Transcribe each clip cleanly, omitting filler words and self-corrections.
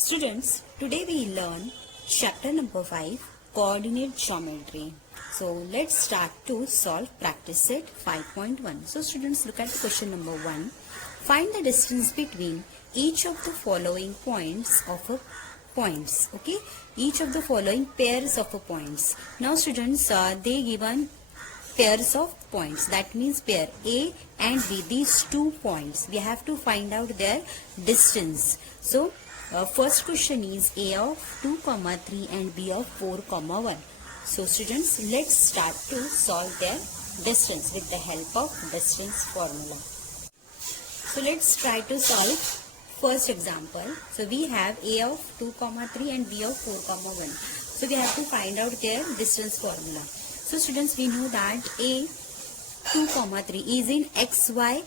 Students, today we learn chapter number 5, coordinate geometry. So let's start to solve practice set 5.1. So students, look at the question number 1. Find the distance between each of the following points of a points. Okay, each of the following pairs of a points. Now students, they given pairs of points, that means pair A and B, these 2 points we have to find out their distance. So first question is A of 2, 3 and B of 4, 1. So students, let's start to solve their distance with the help of distance formula. So let's try to solve first example. So we have A of 2, 3 and B of 4, 1. So we have to find out their distance formula. So students, we know that A 2, 3 is in XY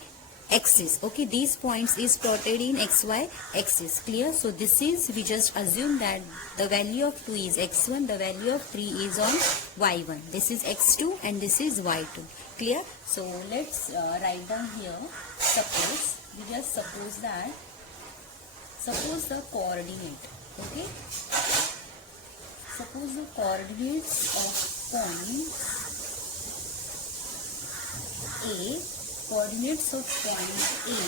axis. Okay, these points is plotted in XY axis. Clear? So this is, we just assume that the value of 2 is X1, the value of 3 is on Y1. This is X2 and this is Y2. Clear? So let's write down here. Suppose, we just suppose that, suppose the coordinate. Okay? Suppose the coordinates of point A, coordinates of point A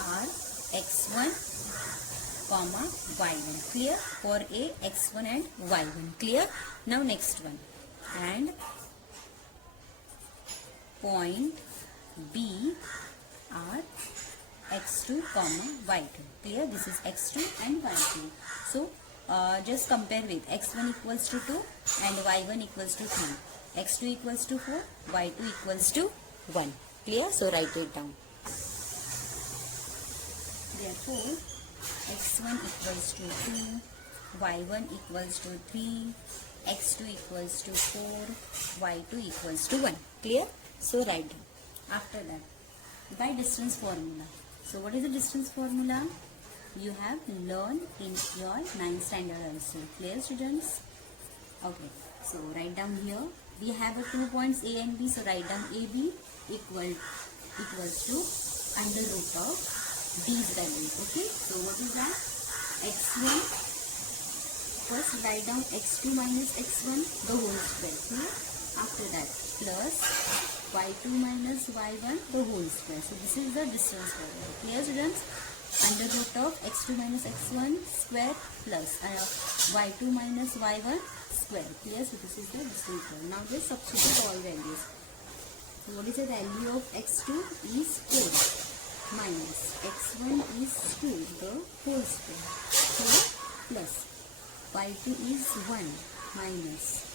are x1, y1. Clear? For A, x1 and y1. Clear? Now next one. And point B are x2, y2. Clear? This is x2 and y2. So just compare with x1 equals to 2 and y1 equals to 3. x2 equals to 4, y2 equals to 1. Clear? So write it down. Therefore, x1 equals to 2, y1 equals to 3, x2 equals to 4, y2 equals to 1. Clear? So write down. After that, by distance formula. So what is the distance formula? You have learned in your 9th standard also. Clear, students? Okay. So write down here. We have 2 points A and B. So write down AB equals to under root of D's value. Okay. So what is that? X1. First write down X2 minus X1 the whole square. Clear? After that plus Y2 minus Y1 the whole square. So this is the distance formula. Clear, students? Under root of x2 minus x1 square plus y2 minus y1 square. Clear? So this is the distance formula. Now just substitute all values. So what is the value of x2 is 4 minus x1 is 2 the whole square. Clear? Plus y2 is 1 minus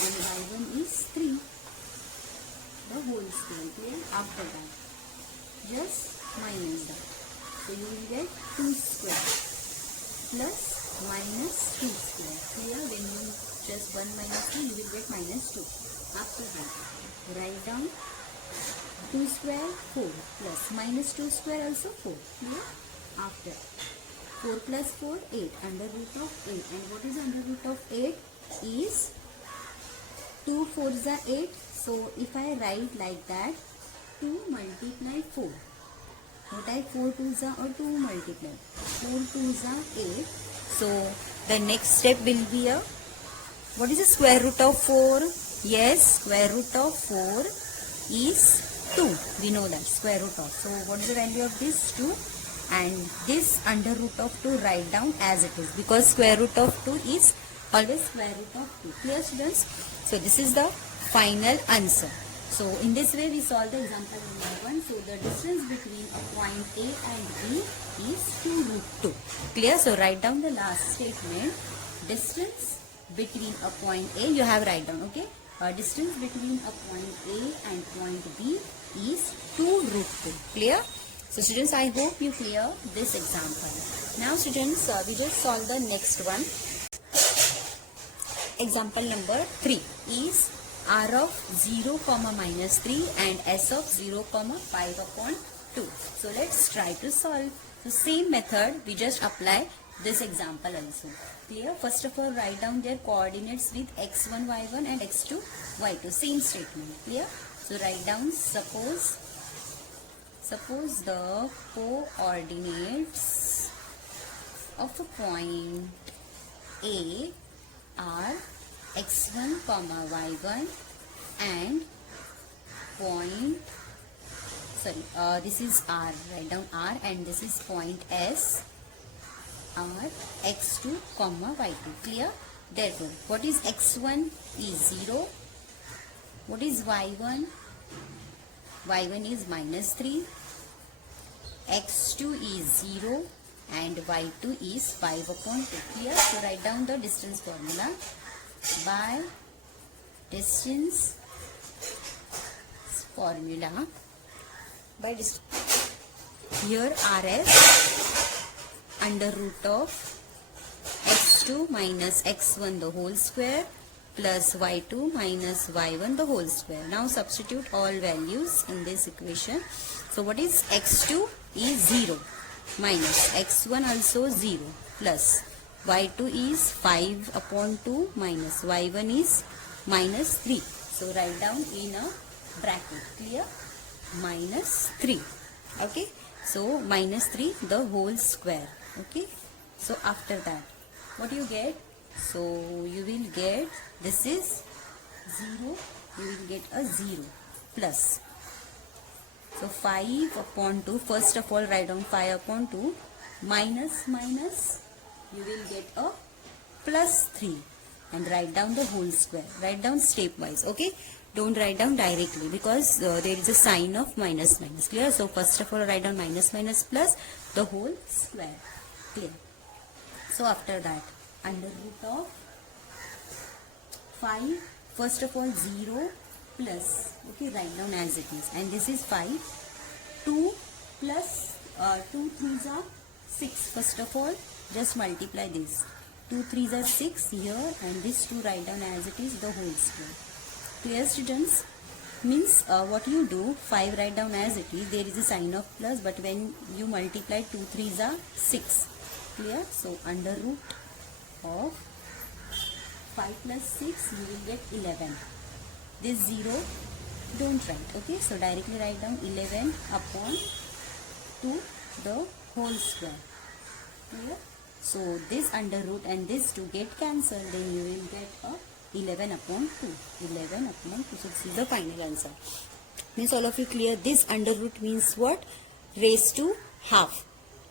and y1 is 3 the whole square. Clear? After that just minus that. So you will get 2 square plus minus 2 square. Clear? When you just 1 minus 2, you will get minus 2. After that, write down 2 square 4 plus minus 2 square also 4. Clear? After 4 plus 4, 8 under root of 8. And what is under root of 8 is 2 4s are 8. So if I write like that, 2 multiply 4. What I 4 2s are or 2 multiply. 4 2s are 8. So the next step will be a, what is the square root of 4? Yes, square root of 4 is 2. We know that square root of. So what is the value of this? 2. And this under root of 2 write down as it is, because square root of 2 is always square root of 2. Clear, students? So this is the final answer. So in this way we solve the example number 1. So the distance between a point A and B is 2 root 2. Clear? So write down the last statement. Distance between a point A, you have write down, okay? Distance between a point A and point B is 2 root 2. Clear? So students, I hope you clear this example. Now students, we just solve the next one. Example number 3 is R of 0, minus 3 and S of 0, 5 upon 2. So let's try to solve. So same method, we just apply this example also. Clear? First of all, write down their coordinates with x1, y1 and x2, y2. Same statement. Clear? So write down, suppose the coordinates of a point A are x1 comma y1 and point, this is R, write down R, and this is point S are x2 comma y2. Clear? Therefore, what is x1 is 0. What is y1? y1 is minus 3. x2 is 0 and y2 is 5 upon 2. Clear? So write down the distance formula. By distance formula, by distance, here RS under root of x2 minus x1 the whole square plus y2 minus y1 the whole square. Now substitute all values in this equation. So what is x2 is 0 minus x1 also 0 plus y2 is 5 upon 2 minus y1 is minus 3. So write down in a bracket. Clear? Minus 3. Okay. So minus 3 the whole square. Okay. So after that, what you get? So you will get, this is 0, you will get a 0 plus. So 5 upon 2, first of all write down 5 upon 2 minus minus, you will get a plus 3 and write down the whole square. Write down stepwise, okay? Don't write down directly because there is a sign of minus minus. Clear? So first of all write down minus minus plus the whole square. Clear? So after that, under root of 5, first of all 0 plus, okay, write down as it is, and this is 5, 2 plus 2 3s are 6. First of all just multiply this, 2 3s are 6 here, and this 2 write down as it is, the whole square. Clear, students? Means what you do, 5 write down as it is, there is a sign of plus, but when you multiply 2 3s are 6. Clear? So under root of 5 plus 6 you will get 11. This 0 don't write, okay? So directly write down 11 upon 2 the whole square. Clear? So this under root and this 2 get cancelled, then you will get a 11 upon 2. 11 upon 2. So this is the final answer. Means all of you clear? This under root means what? Raised to half.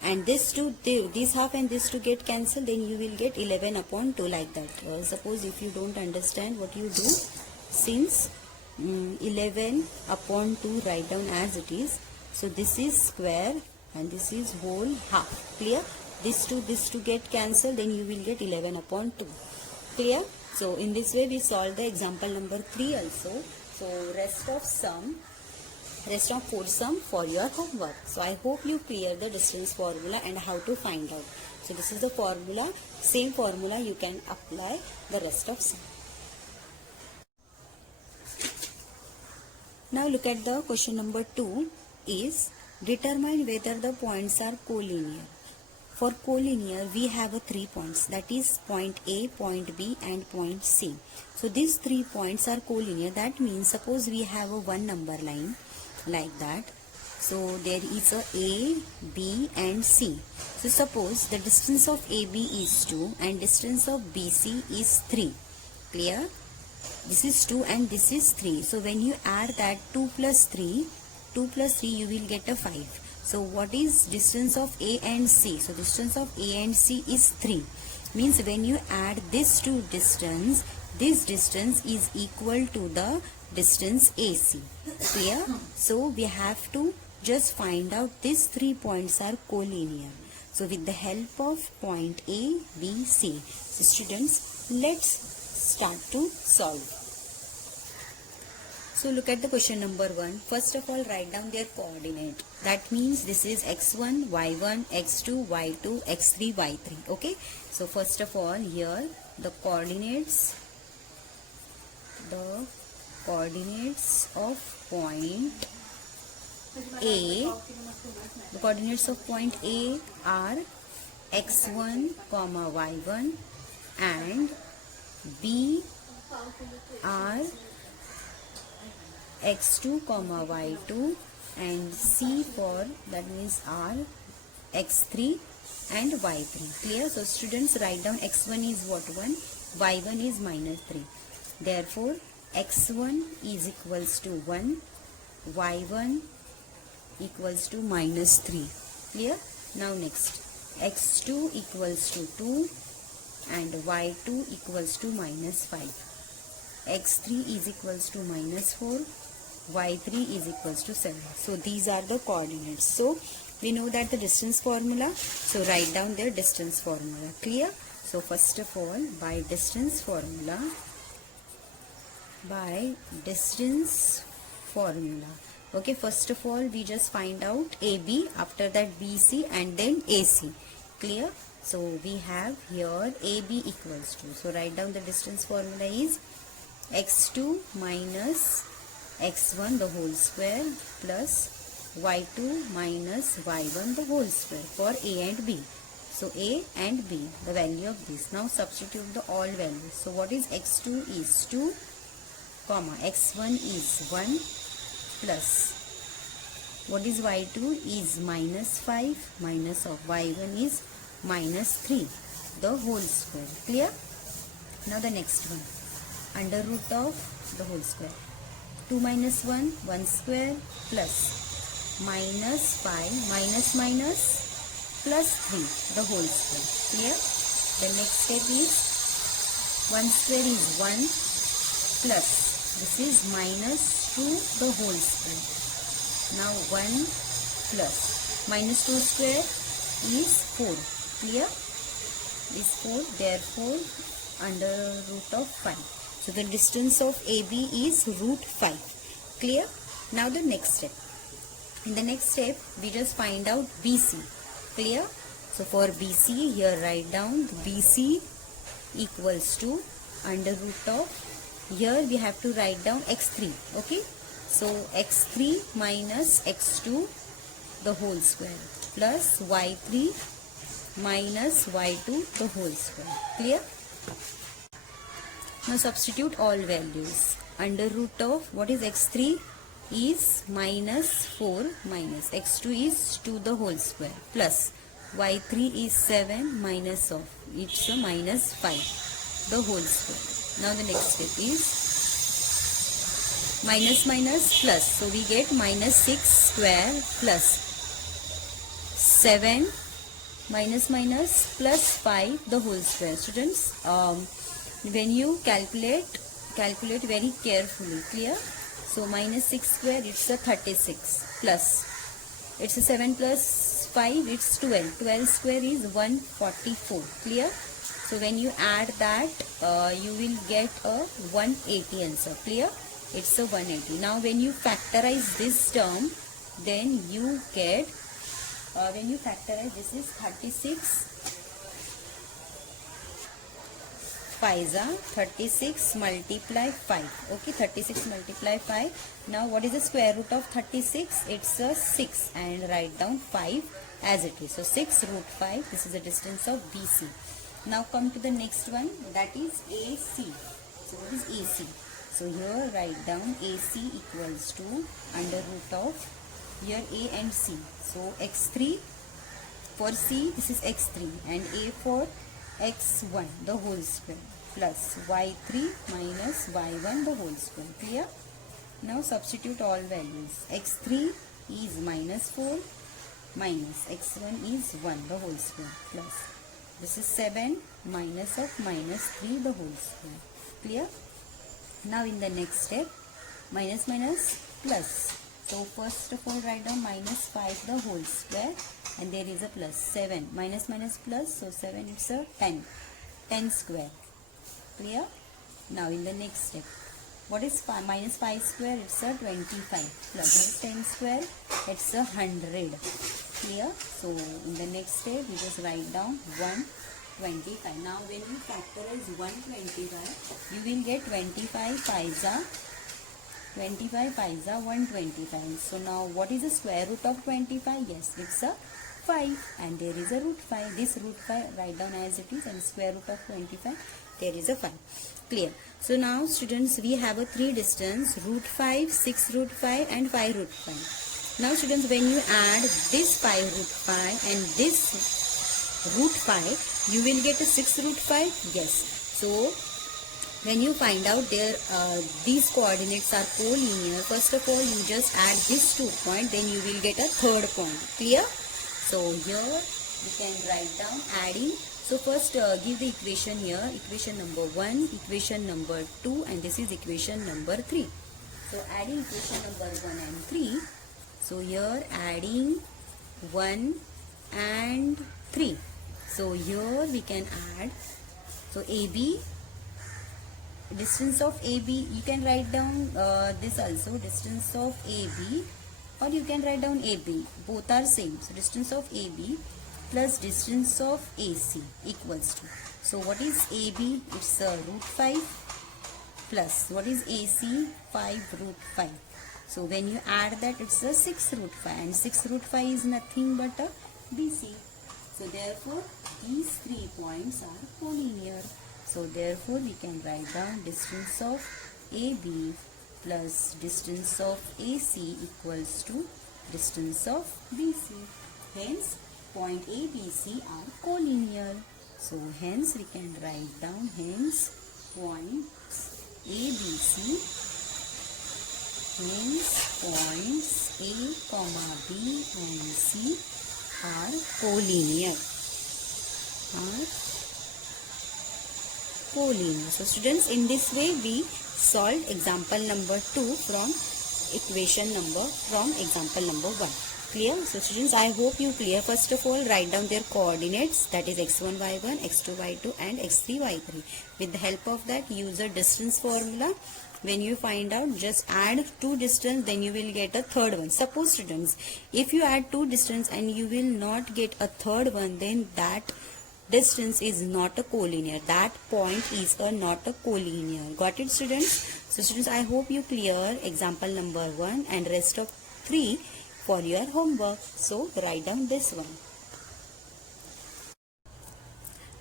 And this 2, this half and this 2 get cancelled, then you will get 11 upon 2, like that. Suppose if you don't understand, what you do, since 11 upon 2 write down as it is, so this is square and this is whole half. Clear? This 2 get cancelled, then you will get 11 upon 2. Clear? So in this way we solve the example number 3 also. So rest of 4 sum for your homework. So I hope you clear the distance formula and how to find out. So this is the formula. Same formula you can apply the rest of sum. Now look at the question number 2 is determine whether the points are collinear. For collinear we have 3 points, that is point A, point B and point C. So these 3 points are collinear. That means suppose we have a one number line like that. So there is a B and C. So suppose the distance of AB is 2 and distance of BC is 3. Clear? This is 2 and this is 3. So when you add that 2 plus 3 you will get a 5. So what is distance of A and C? So distance of A and C is 3. Means when you add this two distance, this distance is equal to the distance AC. Clear? So we have to just find out these 3 points are collinear. So with the help of point A, B, C. So students, let's start to solve. So look at the question number 1. First of all, write down their coordinate. That means this is x1, y1, x2, y2, x3, y3. Okay. So first of all, here the coordinates of point A. The coordinates of point A are x1, y1 and B are x2, y2 and C for that means R x3, and y3. Clear? So students, write down x1 is what? 1, y1 is minus 3. Therefore x1 is equals to 1, y1 equals to minus 3. Clear? Now next, x2 equals to 2 and y2 equals to minus 5. x3 is equals to minus 4, y3 is equals to 7. So these are the coordinates. So we know that the distance formula, so write down their distance formula. Clear? So first of all, by distance formula, okay, first of all we just find out AB, after that BC and then AC. Clear? So we have here AB equals to, so write down the distance formula is x2 minus x1 the whole square plus y2 minus y1 the whole square for A and B. So A and B, the value of this. Now substitute the all values. So what is x2 is 2, comma x1 is 1 plus what is y2 is minus 5 minus of y1 is minus 3 the whole square. Clear? Now the next one, under root of the whole square. 2 minus 1, 1 square plus minus 5 minus minus plus 3 the whole square. Clear? The next step is 1 square is 1 plus this is minus 2 the whole square. Now 1 plus minus 2 square is 4. Clear? Is 4, therefore under root of 5. So the distance of AB is root 5. Clear? Now the next step. In the next step, we just find out BC. Clear? So for BC, here write down BC equals to under root of, here we have to write down x3. Okay? So x3 minus x2 the whole square plus y3 minus y2 the whole square. Clear? Now substitute all values. Under root of what is x3 is minus 4 minus x2 is 2 the whole square plus y3 is 7 minus of, it's a minus 5 the whole square. Now the next step is minus minus plus, so we get minus 6 square plus 7 minus minus plus 5 the whole square. Students, when you calculate very carefully. Clear? So minus 6 square, it's a 36 plus, it's a 7 plus 5, it's 12. 12 square is 144. Clear? So when you add that, you will get a 180 answer. Clear? It's a 180. Now when you factorize this term, then you get, when you factorize, this is 36 5s are 36 multiply 5. Okay, 36 multiply 5. Now what is the square root of 36? It's a 6 and write down 5 as it is. So 6 root 5. This is the distance of BC. Now come to the next one, that is AC. So what is AC? So here write down AC equals to under root of here A and C. So x3 for C, this is x3 and A for x1 the whole square plus y3 minus y1 the whole square. Clear? Now substitute all values. x3 is minus 4 minus x1 is 1 the whole square plus this is 7 minus of minus 3 the whole square. Clear? Now in the next step, minus minus plus. So first of all write down minus 5 the whole square and there is a plus 7 minus minus plus, so 7 it's a 10 square. Clear? Now in the next step, what is minus 5 square? It's a 25 plus 10 square, it's a 100. Clear? So in the next step we just write down 125. Now when you factorize 125, you will get 25 5s are 125. So now what is the square root of 25? Yes, it's a 5 and there is a root 5. This root 5 write down as it is and square root of 25, there is a 5. Clear? So now students, we have a 3 distance, root 5, 6 root 5 and 5 root 5. Now students, when you add this 5 root 5 and this root 5, you will get a 6 root 5. Yes. So when you find out these coordinates are collinear, first of all you just add this 2 point, then you will get a third point. Clear? So here we can write down adding. So first give the equation here, equation number 1, equation number 2, and this is equation number 3. So adding equation number 1 and 3. So here adding 1 and 3. So here we can add, so AB, distance of AB, you can write down this also, distance of AB, or you can write down AB, both are same. So distance of AB plus distance of AC equals to, so what is AB? It's root 5 plus what is AC? 5 root 5. So when you add that, it's a 6 root 5, and 6 root 5 is nothing but a BC. So therefore these 3 points are collinear. So therefore we can write down distance of AB plus distance of AC equals to distance of BC. Hence point ABC are collinear. So hence we can write down, hence points ABC, hence points A, comma B and C are collinear. So students, in this way we solved example number 2 from example number 1. Clear? So students, I hope you clear. First of all, write down their coordinates, that is x1 y1, x2 y2 and x3 y3. With the help of that, use a distance formula. When you find out, just add 2 distance, then you will get a third one. Suppose students, if you add 2 distance and you will not get a third one, then that distance is not a collinear. That point is not a collinear. Got it, students? So students, I hope you clear example number 1 and rest of 3 for your homework. So write down this one.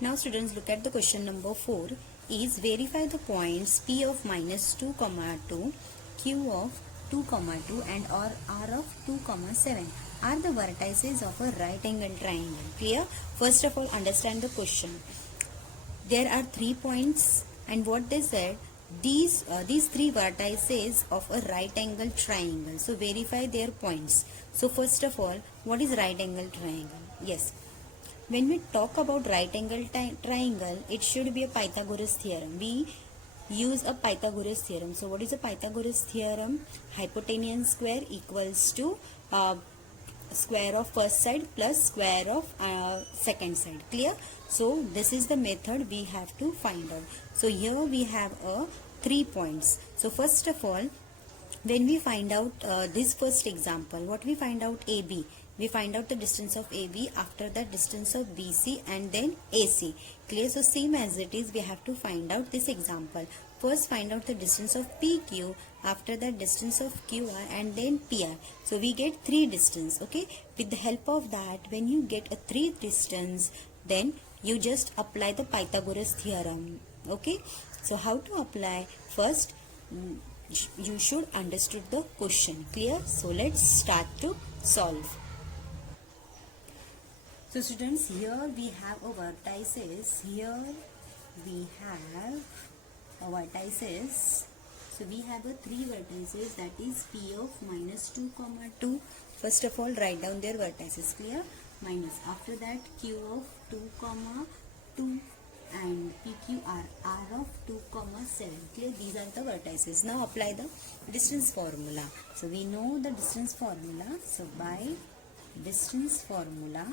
Now students, look at the question number 4. Is verify the points P of minus 2, 2, Q of 2, 2 and or R of 2, 7 are the vertices of a right angle triangle. Clear? First of all, understand the question. There are 3 points, and what they said, these 3 vertices of a right angle triangle. So verify their points. So first of all, what is right angle triangle? Yes, when we talk about right angle triangle, it should be a Pythagoras theorem. We use a Pythagoras theorem. So what is a Pythagoras theorem? Hypotenuse square equals to square of first side plus square of second side. Clear? So this is the method we have to find out. So here we have 3 points. So first of all, when we find out this first example, what we find out? AB. We find out the distance of AB, after that distance of BC and then AC. Clear? So same as it is, we have to find out this example. First find out the distance of PQ, after that distance of QR and then PR. So we get 3 distance. Okay. With the help of that, when you get a 3 distance, then you just apply the Pythagoras theorem. Okay. So how to apply? First, you should understood the question. Clear? So let's start to solve. So students, here we have a vertices. Here we have a vertices. So we have a 3 vertices, that is P of minus 2, 2. First of all, write down their vertices. Clear? Minus. After that, Q of 2, 2 and PQR, R of 2, 7. Clear? These are the vertices. Now apply the distance formula. So we know the distance formula. So by distance formula,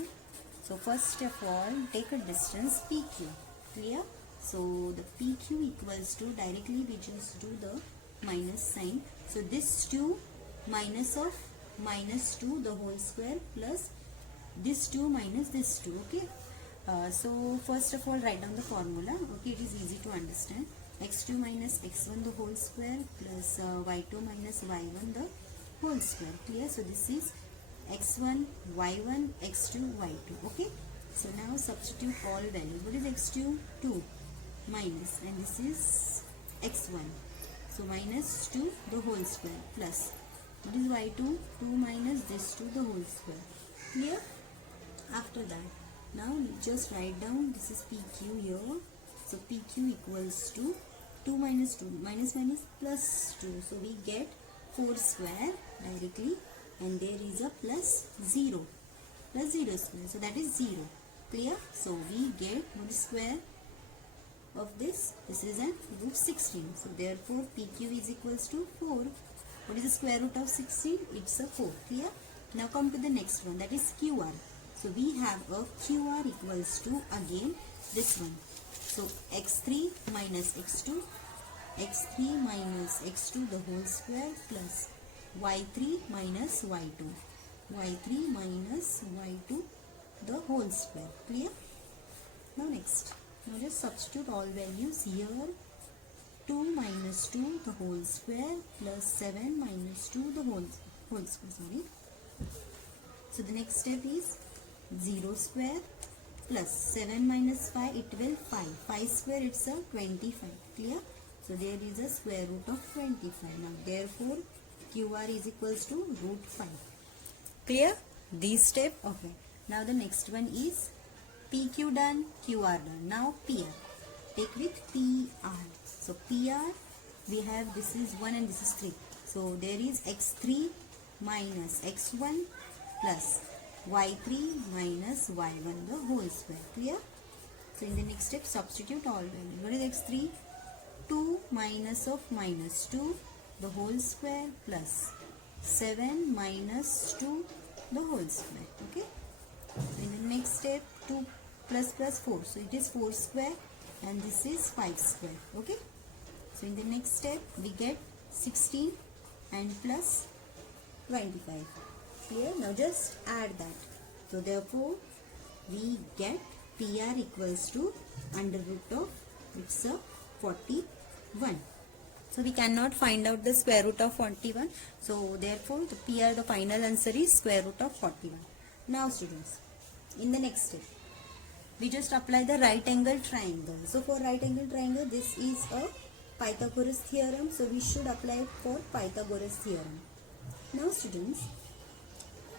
so first of all, take a distance PQ. Clear? So the PQ equals to, directly we just do the minus sign. So this 2 minus of minus 2 the whole square plus this 2 minus this 2. Okay. So first of all, write down the formula. Okay, it is easy to understand. x2 minus x1 the whole square plus y2 minus y1 the whole square. Clear? So this is x1, y1, x2, y2. Okay. So now substitute all values. What is x2? 2 minus, and this is x1. So minus 2 the whole square plus, what is y2? 2 minus this 2 the whole square. Clear? After that, Now just write down this is PQ here. So PQ equals to 2 minus 2 minus minus plus 2. So we get 4 square directly, and there is a plus 0 square. So that is 0. Clear? So we get what is square of this? This is an root 16. So therefore PQ is equals to 4. What is the square root of 16? It's a 4. Clear? Now come to the next one, that is QR. So we have a QR equals to again this one. So x3 minus x2, x3 minus x2 the whole square plus y3 minus y2, y3 minus y2 the whole square. Clear? Now next, now just substitute all values here. 2 minus 2 the whole square plus 7 minus 2 the whole square, sorry. So the next step is 0 square plus 7 minus 5, it will 5. 5 square, it's a 25. Clear? So there is a square root of 25. Now therefore QR is equals to root 5. Clear? This step. Okay. Now the next one is PQ done, QR done. Now PR. Take with PR. So PR, we have this is 1 and this is 3. So there is x3 minus x1 plus y3 minus y1 the whole square. Clear? So in the next step, substitute all values. What is x3? 2 minus of minus 2 the whole square plus 7 minus 2 the whole square. Okay? So in the next step, 2 plus plus 4. So it is 4 square and this is 5 square. Okay? So in the next step, we get 16 and plus 25. Clear? Now just add that. So therefore we get PR equals to under root of, it's a 41. So we cannot find out the square root of 41. So therefore the PR, the final answer is square root of 41. Now students, in the next step, we just apply the right angle triangle. So for right angle triangle, this is a Pythagoras theorem. So we should apply it for Pythagoras theorem. Now students,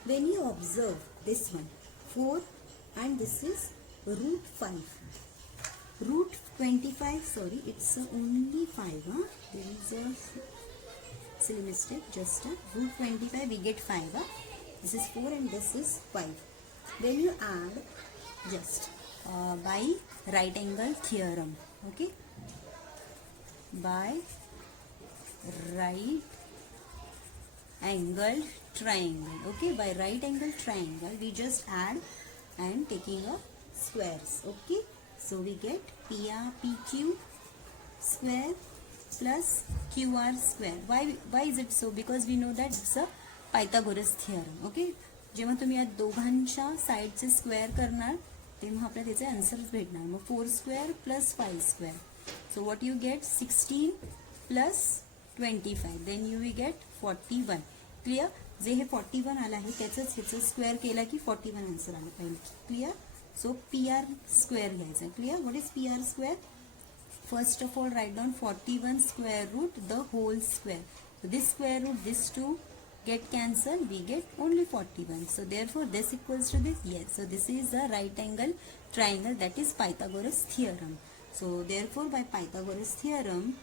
when you observe this one, 4 and this is root 5. Root 25, sorry, it's only 5. There is a silly mistake, just root 25 we get 5. This is 4 and this is 5. When you add just by right angle theorem, okay, by right angle triangle, okay, by right angle triangle we just add and taking a squares. Okay, so we get PQ square plus QR square. Why is it so? Because we know that it's a Pythagoras theorem. Okay, जेव्हा तुम्ही या दोघांच्या साइडचे square करणार तेव्हा आपल्याला त्याचे answers भेटणार. मग 4 square plus 5 square, so what you get 16 plus 25, then you will get 41. Clear? जे हे 41 आलं आहे त्याचंच ह्याचं स्क्वेअर केला की 41 आन्सर आलं पाहिजे. क्लिअर? सो PR स्क्वेअर घ्यायचा. Clear? What is PR square? First of all, write down 41 square root the whole square. So this square root, this two get cancelled, we get only 41. So therefore this equals to this. Yes, so this is a right angle triangle, that is Pythagoras theorem. So therefore by Pythagoras theorem,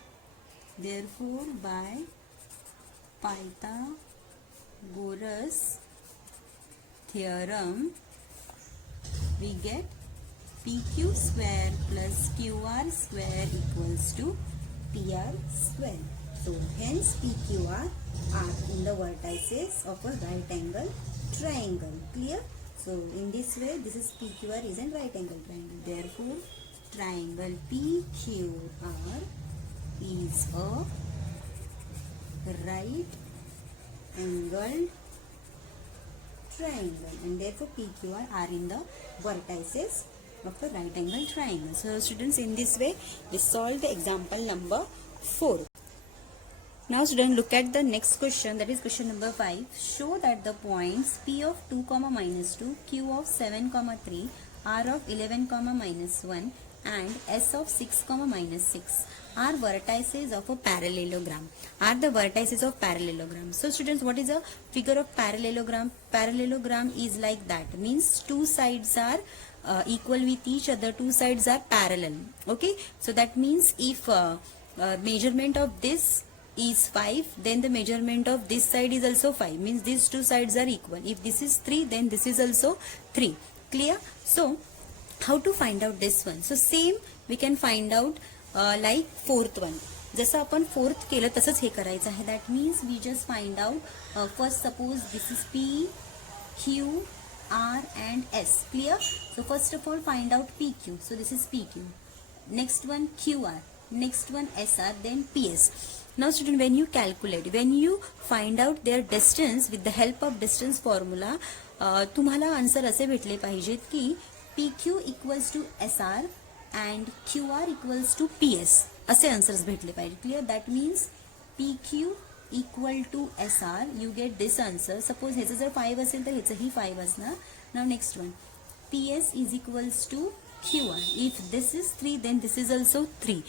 we get PQ square plus QR square equals to PR square. So hence PQR are in the vertices of a right angle triangle. Clear? So in this way, this is PQR is a right angle triangle. Therefore, triangle PQR is a right angle triangle, and therefore PQR are in the vertices of a right angle triangle. So students, in this way we solve the example number 4. Now students, look at the next question, that is question number 5. Show that the points P of 2, minus 2, Q of 7, 3, R of 11, minus 1 and S of 6, minus 6 are vertices of a parallelogram. Are the vertices of parallelogram. So students, what is a figure of parallelogram? Parallelogram is like that, means two sides are equal with each other, two sides are parallel. Okay, so that means if measurement of this is 5, then the measurement of this side is also 5, means these two sides are equal. If this is 3, then this is also 3. Clear? So how to find out this one? So same we can find out like fourth one. जसं आपण fourth केलं तसंच हे करायचं आहे. That means we just find out first suppose this is P, Q, R and S. Clear? So first of all find out PQ. So this is PQ. Next one QR. Next one SR. Then PS. Now student, when you calculate, when you find out their distance with the help of distance formula, तुम्हाला answer असे भेटले पाहिजेत की PQ equals to SR and QR equals to PS. असे answers भेटले पाहिजे. Clear? That means PQ equal to SR, you get this answer. Suppose ह्याचं जर 5 असेल तर ह्याचंही 5 असणार. नाव next one, PS is equals to QR. If this is 3 then this is also 3.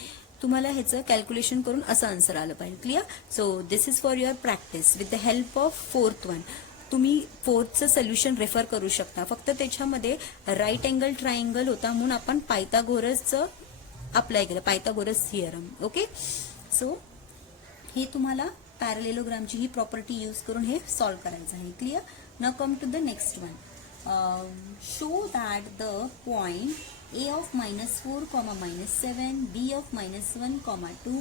तुम्हाला ह्याचं कॅल्क्युलेशन करून असं आन्सर आलं पाहिजे. Clear? So this is for your practice with the help of fourth one. तुम्ही फोर्थचं सोल्युशन रेफर करू शकता. फक्त त्याच्यामध्ये राईट अँगल ट्रायंगल होता म्हणून आपण पायथागोरसचं अप्लाय केलं, पायथागोरस थिअरम. ओके, सो हे तुम्हाला पॅरलेलोग्रामची ही प्रॉपर्टी यूज करून हे सॉल्व करायचं आहे. Clear? Now come to the next one. Show that the point A of -4, -7, B of -1, 2,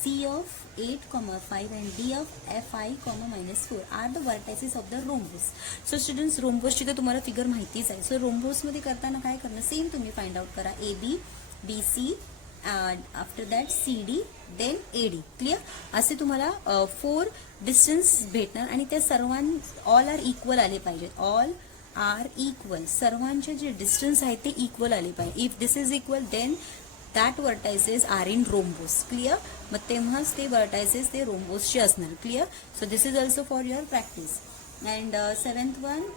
C of 8, 5 and D of Fi, -4 are the vertices of the rhombus. So students, rhombusची तर तुम्हाला figure माहितीच आहे. सो rhombus मध्ये करताना काय करणं, same तुम्ही find out करा. AB, BC, after that CD, then AD. Clear? असे तुम्हाला 4 डिस्टन्स भेटणार आणि त्या ऑल आर इक्वल आले पाहिजेत. ऑल आर इक्वल, सर्वांचे जे डिस्टन्स आहेत ते इक्वल आले पाहिजे. If this is equal then that vertices are in rhombus. Clear? मग तेव्हाच ते वर्टायसेस ते रोम्बोसचे असणार. Clear? So this is also for your practice. And 7th one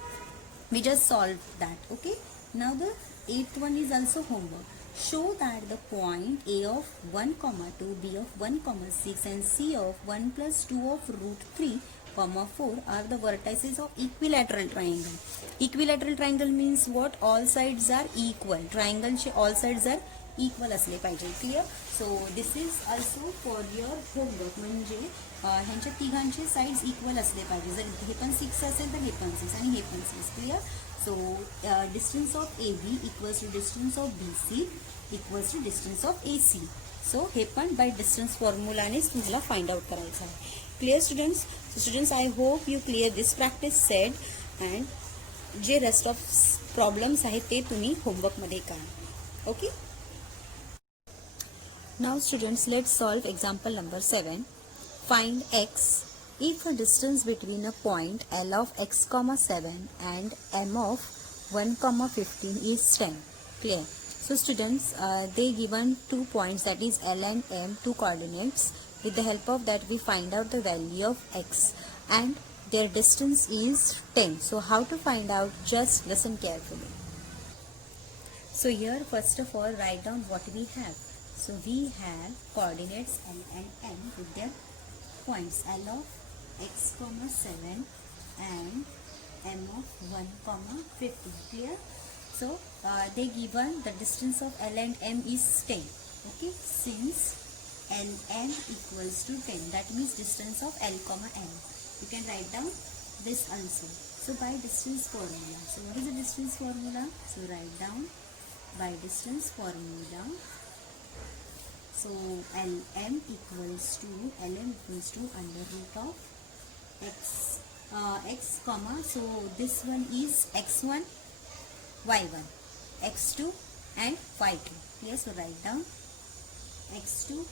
we just solved that. Okay, now the 8th one is also homework. Show that the point A of 1, 2, B of 1, 6 and C of 1 plus 2 of root 3, 4 are the vertices of equilateral triangle. Equilateral triangle means what? All sides are equal. Triangle चे all sides are equal असले पाहिजे. Clear? So this is also for your homework. म्हणजे ह्यांच्या तिघांचे sides equal असले पाहिजे. जर हे पण 6 असेल तर हे पण 6 आणि हे पण 6. Clear? So distance of AB equals to distance of BC equals to distance of AC. So हे पण बाय डिस्टन्स फॉर्म्युलानेच तुम्हाला फाइंड आउट करायचं आहे. Clear students? So students, I hope you clear this practice set. And जे rest of problems आहेत ते तुम्ही होमवर्कमध्ये करा. Okay. Now students, let's solve example number 7. Find x if a distance between a point L of x, 7 and M of 1, 15 is 10. Clear? So students, they given 2 points, that is L and M, 2 coordinates. With the help of that we find out the value of x and their distance is 10. So how to find out? Just listen carefully. So here first of all write down what we have. So we have coordinates L and M with their points L of x, 7 and M of 1, 15. Clear? So they given the distance of L and M is 10. Okay, since L and equals to 10, that means distance of L, M. You can write down this also. So by distance formula. So what is the distance formula? So write down by distance formula. So LM equals to under root of x, so this one is x1, y1, x2 and y2. Yes, so write down x2,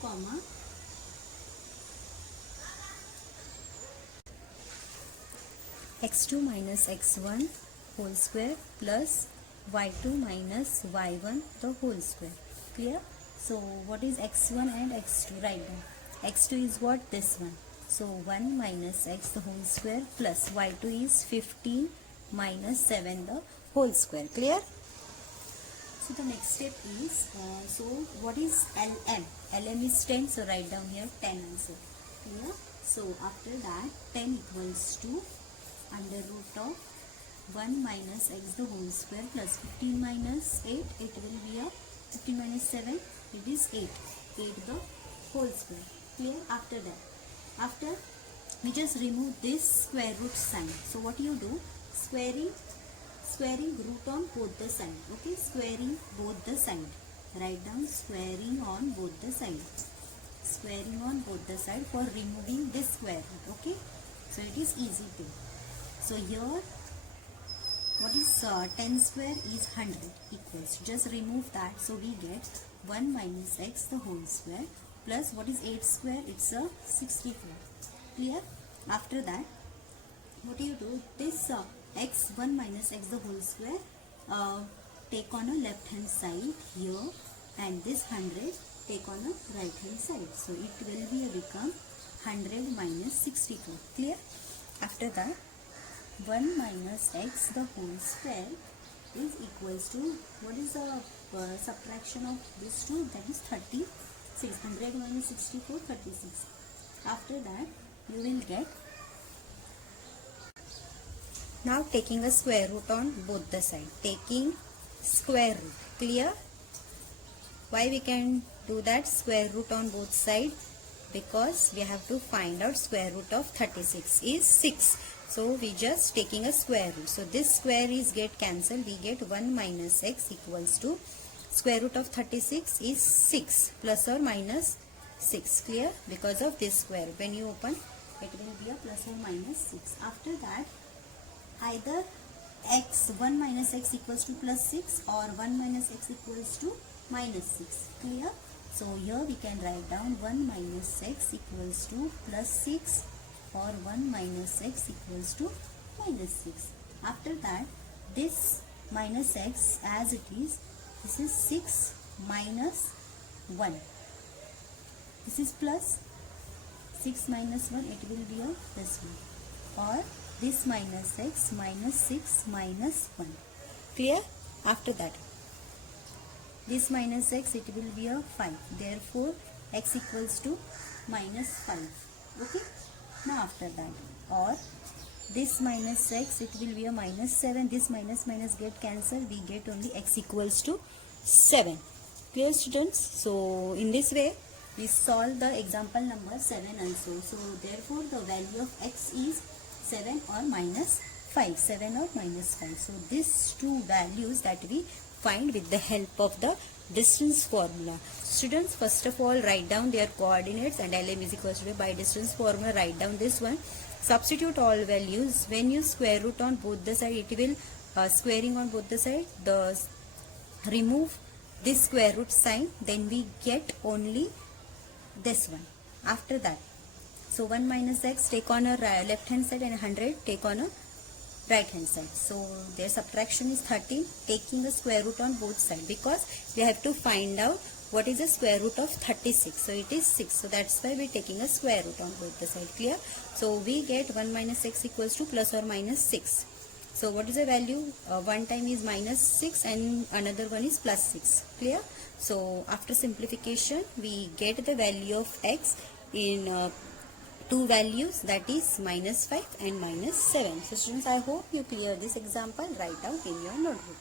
x2 minus x1 whole square plus y2 minus y1 the whole square. Clear? So what is x1 and x2? Write down. x2 is what? This one. So 1 minus x the whole square plus y2 is 15 minus 7 the whole square. Clear? So the next step is, so what is LM? LM is 10, so write down here 10 also. Clear? So after that 10 equals to under root of 1 minus x the whole square plus 15 minus 8, it will be a 15 minus 7, it is 8 the whole square. Clear? After that, after we just remove this square root sign. So what you do, squaring root on both the side. Okay, squaring both the side. Write down squaring on both the side. Squaring on both the side for removing this square root. Okay, so it is easy to. So here, what is 10 square is 100 equals. Just remove that. So we get 1 minus x the whole square plus what is 8 square? It's a 64. Clear? After that, what do you do? This x 1 minus x the whole square take on a left hand side here, and this 100 take on a right hand side. So it will be become 100 minus 64. Clear? After that, 1 minus x the whole square is equals to, what is the subtraction of this two? That is 36. 100 minus 64, 36. After that, you will get, now taking a square root on both the side, taking square root. Clear? Why we can do that, square root on both side? Because we have to find out square root of 36 is 6. So we just taking a square root. So this square is get cancelled. We get 1 minus x equals to square root of 36 is 6 plus or minus 6. Clear? Because of this square. When you open, it will be a plus or minus 6. After that, either x 1 minus x equals to plus 6 or 1 minus x equals to minus 6. Clear? So here we can write down 1 minus x equals to plus 6 or 1 minus x equals to minus 6. After that, this minus x as it is, this is 6 minus 1. This is plus 6 minus 1, it will be a plus 1. Or this minus x minus 6 minus 1. Clear? After that, this minus x, it will be a 5. Therefore, x equals to minus 5. Okay? Now after that, or this minus x, it will be a minus 7. This minus minus get cancelled. We get only x equals to 7. Clear, students? So in this way, we solve the example number 7 also. So therefore, the value of x is 7 or minus 5. 7 or minus 5. So these two values that we find with the help of the distance formula. Students, first of all, write down their coordinates, and LM is equals to, by distance formula, write down this one. Substitute all values. When you square root on both the side, it will squaring on both the side, the remove this square root sign, then we get only this one. After that, so 1 minus x take on a left hand side and 100 take on a right hand side. So their subtraction is 13, taking the square root on both sides, because we have to find out what is the square root of 36. So it is 6. So that's why we're taking a square root on both the side. Clear? So we get 1 minus x equals to plus or minus 6. So what is the value? One time is minus 6 and another one is plus 6. Clear? So after simplification, we get the value of x in two values, that is minus 5 and minus 7. So students, I hope you clear this example. Write out in your notebook.